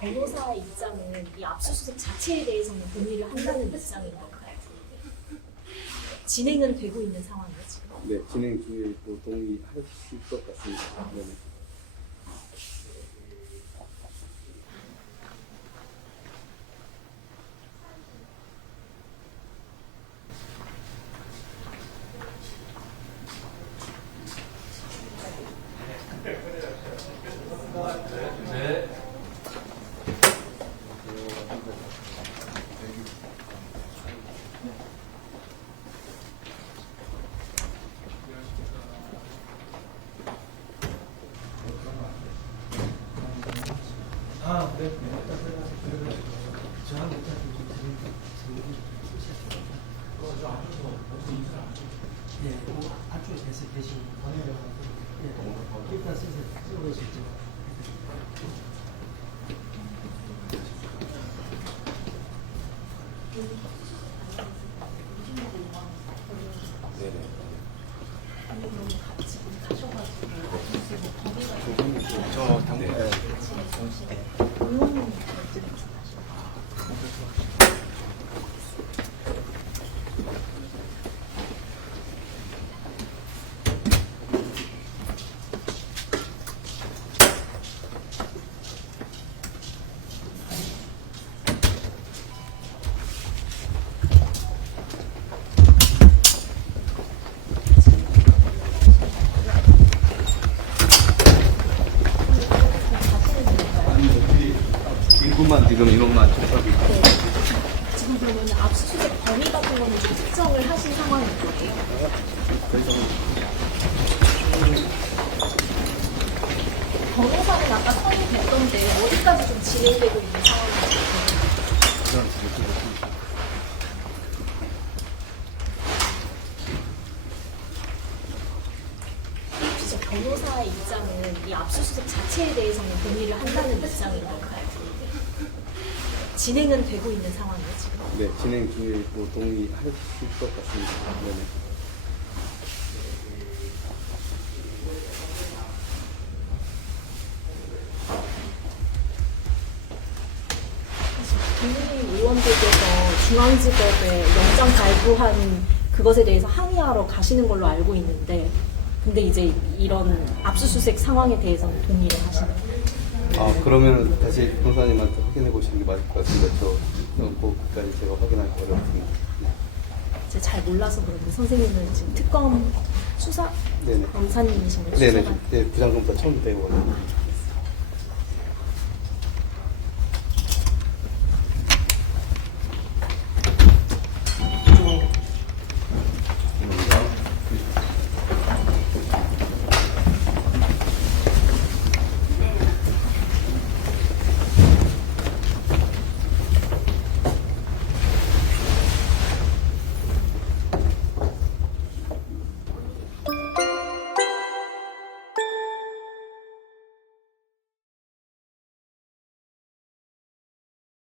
변호사의 입장은 이 압수수색 자체에 대해서는 동의를 한다는 입장인 건가요? 진행은 되고 있는 지금. 네, 진행 중에 또 동의하실 것 같습니다. 네. 예, 안쪽에 계시, 계시는 번외를 예, 일단 쓰세요. 쓰고 계시죠. 저 당, 네. 일분만 지금 접수하고 있고 지금 그러면 압수수색 범위 같은 거는 좀 특정을 하신 상황인 거예요? 변호사는 아까 선이 됐던데 어디까지 좀 진행되고 있는 상황인가요? 변호사의 입장은 이 압수수색 자체에 대해서는 동의를 한다는 입장인 건가요? 진행은 되고 있는 상황이에요 지금. 네, 진행 중에 또 동의하실 것 같습니다. 네. 국민의힘 의원들께서 중앙지법에 영장 발부한 그것에 대해서 항의하러 가시는 걸로 알고 있는데 근데 이제 이런 압수수색 상황에 대해서는 동의를 하시는 거예요. 아, 그러면 다시 변호사님한테 확인해 보시는 게 맞을 것 같습니다. 저 그까지 제가 확인하기 어렵습니다. 네. 제가 잘 몰라서 그런데 선생님은 지금 특검 수사 네네. 검사님이신 거예요? 네네. 수사관? 네, 부장검사 처음 배우거든요.